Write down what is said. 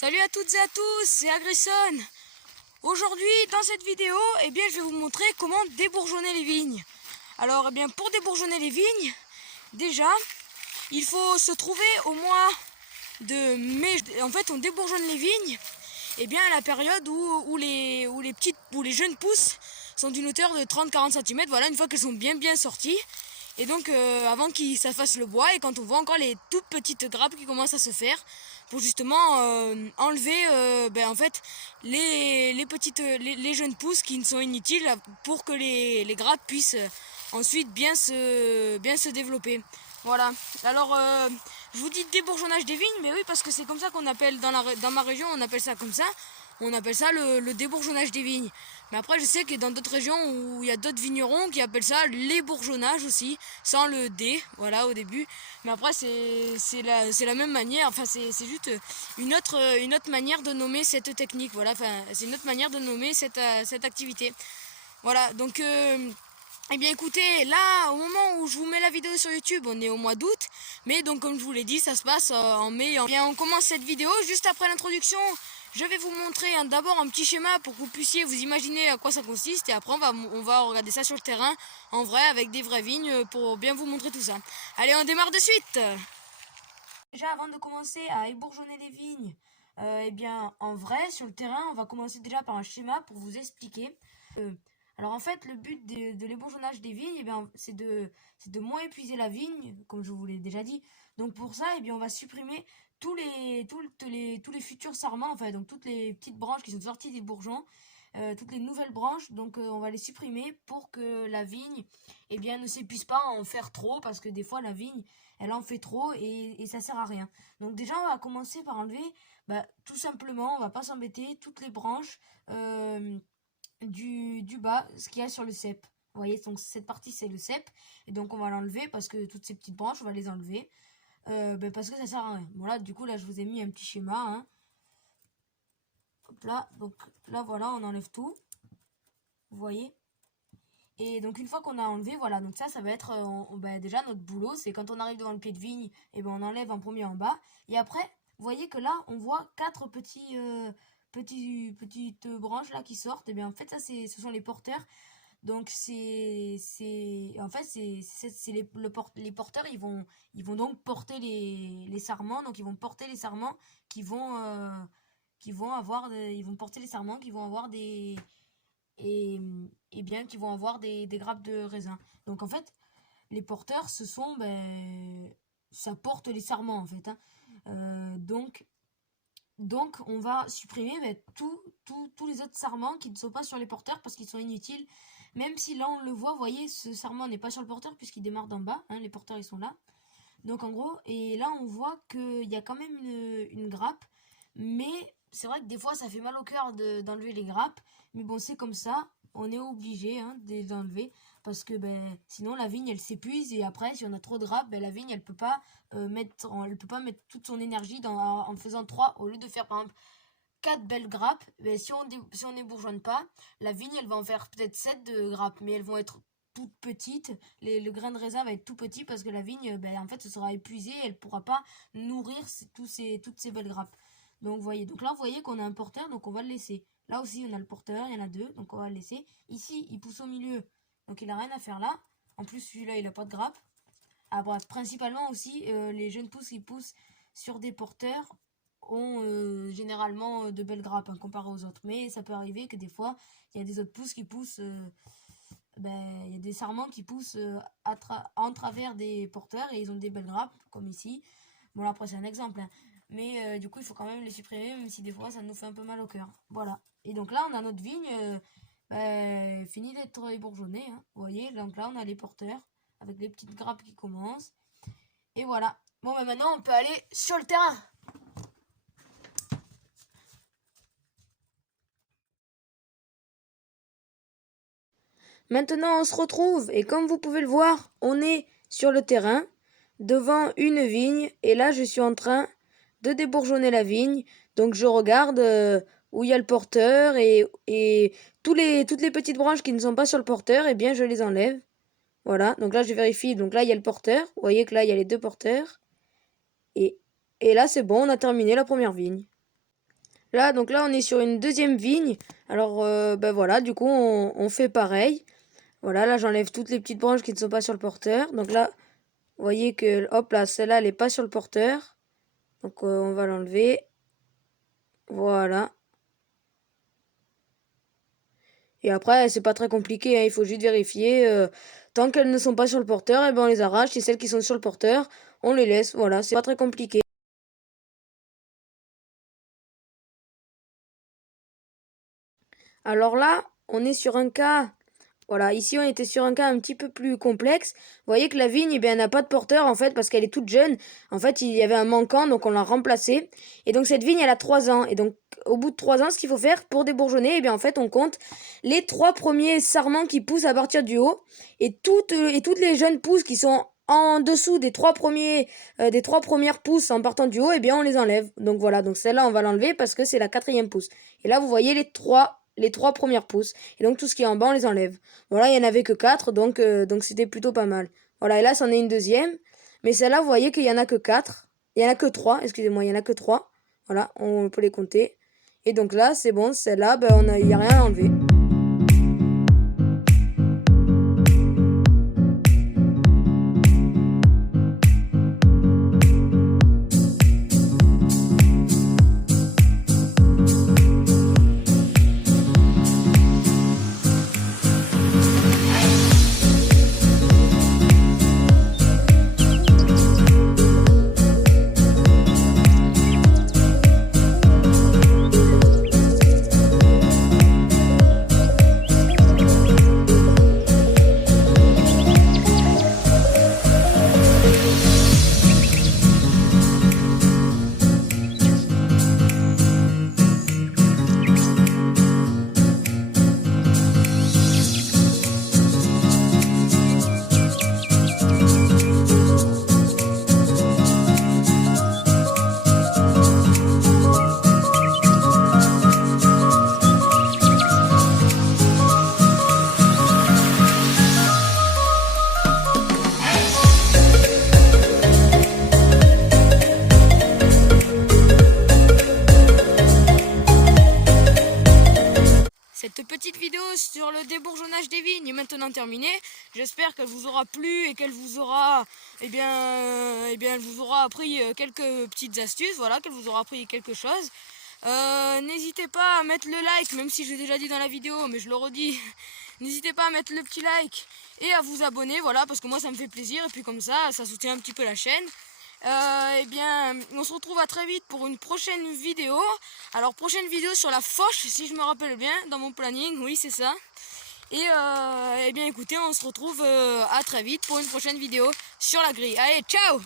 Salut à toutes et à tous, c'est Agresson. Aujourd'hui, dans cette vidéo, je vais vous montrer comment débourgeonner les vignes. Alors, pour débourgeonner les vignes, déjà, il faut se trouver au mois de mai. En fait, on débourgeonne les vignes, à la période où les jeunes pousses sont d'une hauteur de 30-40 cm. Voilà, une fois qu'elles sont bien sorties. Et donc, avant que ça fasse le bois, et quand on voit encore les toutes petites grappes qui commencent à se faire, pour justement enlever en fait les jeunes pousses qui ne sont inutiles pour que les grappes puissent ensuite bien se développer. Voilà. Alors je vous dis débourgeonnage des vignes, mais oui, parce que c'est comme ça qu'on appelle dans ma région, on appelle ça comme ça. On appelle ça le débourgeonnage des vignes. Mais après, je sais que dans d'autres régions où il y a d'autres vignerons qui appellent ça l'ébourgeonnage aussi, sans le D, voilà, au début. Mais après, c'est la même manière, enfin, c'est juste une autre manière de nommer cette technique, voilà, enfin, c'est une autre manière de nommer cette activité. Voilà, donc, écoutez, là, au moment où je vous mets la vidéo sur YouTube, on est au mois d'août, mais donc, comme je vous l'ai dit, ça se passe en mai. On commence cette vidéo juste après l'introduction. Je vais vous montrer d'abord un petit schéma pour que vous puissiez vous imaginer à quoi ça consiste, et après on va regarder ça sur le terrain en vrai avec des vraies vignes pour bien vous montrer tout ça. Allez, on démarre de suite. Déjà, avant de commencer à ébourgeonner les vignes, en vrai sur le terrain, on va commencer déjà par un schéma pour vous expliquer. Alors en fait, le but de l'ébourgeonnage des vignes, c'est de moins épuiser la vigne, comme je vous l'ai déjà dit. Donc pour ça, on va supprimer tous les futurs sarments, enfin donc toutes les petites branches qui sont sorties des bourgeons, toutes les nouvelles branches. Donc on va les supprimer pour que la vigne, ne s'épuise pas à en faire trop, parce que des fois la vigne, elle en fait trop et ça sert à rien. Donc déjà, on va commencer par enlever, tout simplement, on va pas s'embêter, toutes les branches du bas, ce qu'il y a sur le cep. Vous voyez, donc cette partie c'est le cep, et donc on va l'enlever parce que toutes ces petites branches, on va les enlever parce que ça sert à rien. Voilà, du coup là je vous ai mis un petit schéma. Hein. Hop là, donc là voilà, on enlève tout. Vous voyez. Et donc une fois qu'on a enlevé, voilà, donc ça va être déjà notre boulot, c'est quand on arrive devant le pied de vigne, on enlève en premier en bas, et après, vous voyez que là, on voit quatre petites branches là qui sortent, en fait ça ce sont les porteurs. Donc en fait c'est les porteurs, ils vont donc porter les sarments, donc ils vont porter les sarments qui vont avoir ils vont porter les sarments qui vont avoir et, qui vont avoir des grappes de raisin. Donc en fait, les porteurs, ce sont, ça porte les sarments en fait. Hein. Donc on va supprimer tous les autres sarments qui ne sont pas sur les porteurs parce qu'ils sont inutiles. Même si là on le voit, vous voyez, ce sarment n'est pas sur le porteur puisqu'il démarre d'en bas. Hein, les porteurs ils sont là. Donc en gros, et là on voit qu'il y a quand même une grappe, mais c'est vrai que des fois ça fait mal au cœur d'enlever les grappes, mais bon c'est comme ça, on est obligé de les enlever, parce que sinon la vigne elle s'épuise, et après si on a trop de grappes, la vigne elle peut pas mettre toute son énergie en faisant 3, au lieu de faire par exemple 4 belles grappes, si on n'ébourgeonne pas, la vigne elle va en faire peut-être 7 de grappes, mais elles vont être toutes petites, le grain de raisin va être tout petit parce que la vigne en fait se sera épuisée, elle pourra pas nourrir toutes ces belles grappes. Donc là vous voyez qu'on a un porteur, donc on va le laisser. Là aussi on a le porteur, il y en a deux, donc on va le laisser. Ici il pousse au milieu, donc il a rien à faire là. En plus celui-là il a pas de grappe. Ah bref, principalement aussi les jeunes pousses qui poussent sur des porteurs ont généralement de belles grappes comparé aux autres. Mais ça peut arriver que des fois il y a des autres pousses qui poussent il y a des sarments qui poussent en travers des porteurs et ils ont des belles grappes, comme ici. Bon, là, après, c'est un exemple. Hein. Mais du coup, il faut quand même les supprimer, même si des fois, ça nous fait un peu mal au cœur. Voilà. Et donc là, on a notre vigne finie d'être ébourgeonnée. Hein. Vous voyez, donc là, on a les porteurs avec les petites grappes qui commencent. Et voilà. Bon, maintenant, on peut aller sur le terrain. Maintenant, on se retrouve, et comme vous pouvez le voir, on est sur le terrain, devant une vigne, et là, je suis en train de débourgeonner la vigne. Donc, je regarde où il y a le porteur, et toutes les petites branches qui ne sont pas sur le porteur, je les enlève. Voilà, donc là, je vérifie. Donc là, il y a le porteur. Vous voyez que là, il y a les deux porteurs. Et là, c'est bon, on a terminé la première vigne. Là, donc là, on est sur une deuxième vigne. Alors, ben voilà, du coup, on fait pareil. Voilà, là, j'enlève toutes les petites branches qui ne sont pas sur le porteur. Donc là, vous voyez que, hop là, celle-là, elle n'est pas sur le porteur. Donc, on va l'enlever. Voilà. Et après, c'est pas très compliqué, hein, il faut juste vérifier. Tant qu'elles ne sont pas sur le porteur, et ben on les arrache. Et celles qui sont sur le porteur, on les laisse. Voilà, c'est pas très compliqué. Alors là, on est sur un cas. Voilà, ici on était sur un cas un petit peu plus complexe. Vous voyez que la vigne, eh bien, elle n'a pas de porteur en fait parce qu'elle est toute jeune. En fait, il y avait un manquant, donc on l'a remplacé. Et donc cette vigne, elle a 3 ans. Et donc au bout de 3 ans, ce qu'il faut faire pour débourgeonner, eh bien en fait, on compte les 3 premiers sarments qui poussent à partir du haut. Et toutes les jeunes pousses qui sont en dessous des 3 premières pousses en partant du haut, eh bien on les enlève. Donc voilà, donc celle-là, on va l'enlever parce que c'est la 4e pousse. Et là, vous voyez les trois premières pousses. Et donc tout ce qui est en bas, on les enlève. Voilà, il n'y en avait que 4, donc c'était plutôt pas mal. Voilà, et là, c'en est une deuxième. Mais celle-là, vous voyez qu'il y en a que 4. Il y en a que 3, excusez-moi, il y en a que 3. Voilà, on peut les compter. Et donc là, c'est bon, celle-là, ben, il n'y a rien à enlever. Cette petite vidéo sur le débourgeonnage des vignes est maintenant terminée. J'espère qu'elle vous aura plu et qu'elle vous aura, elle vous aura appris quelques petites astuces, voilà, qu'elle vous aura appris quelque chose. N'hésitez pas à mettre le like, même si je l'ai déjà dit dans la vidéo, mais je le redis. N'hésitez pas à mettre le petit like et à vous abonner, voilà, parce que moi ça me fait plaisir et puis comme ça soutient un petit peu la chaîne. On se retrouve à très vite pour une prochaine vidéo. Alors prochaine vidéo sur la foch, si je me rappelle bien, dans mon planning, oui c'est ça. Et écoutez, on se retrouve à très vite pour une prochaine vidéo sur la grille. Allez, ciao!